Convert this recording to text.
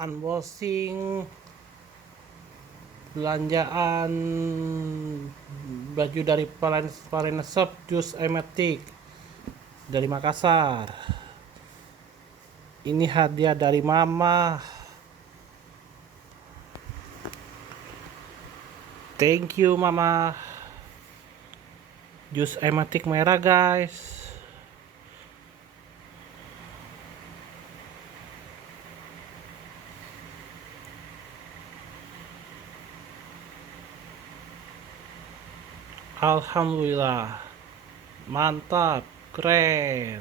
unboxing belanjaan baju dari Parena Shop Jus Emetik dari Makassar. Ini hadiah dari mama. Thank you mama. Jus Emetik merah guys. Alhamdulillah, mantap, keren.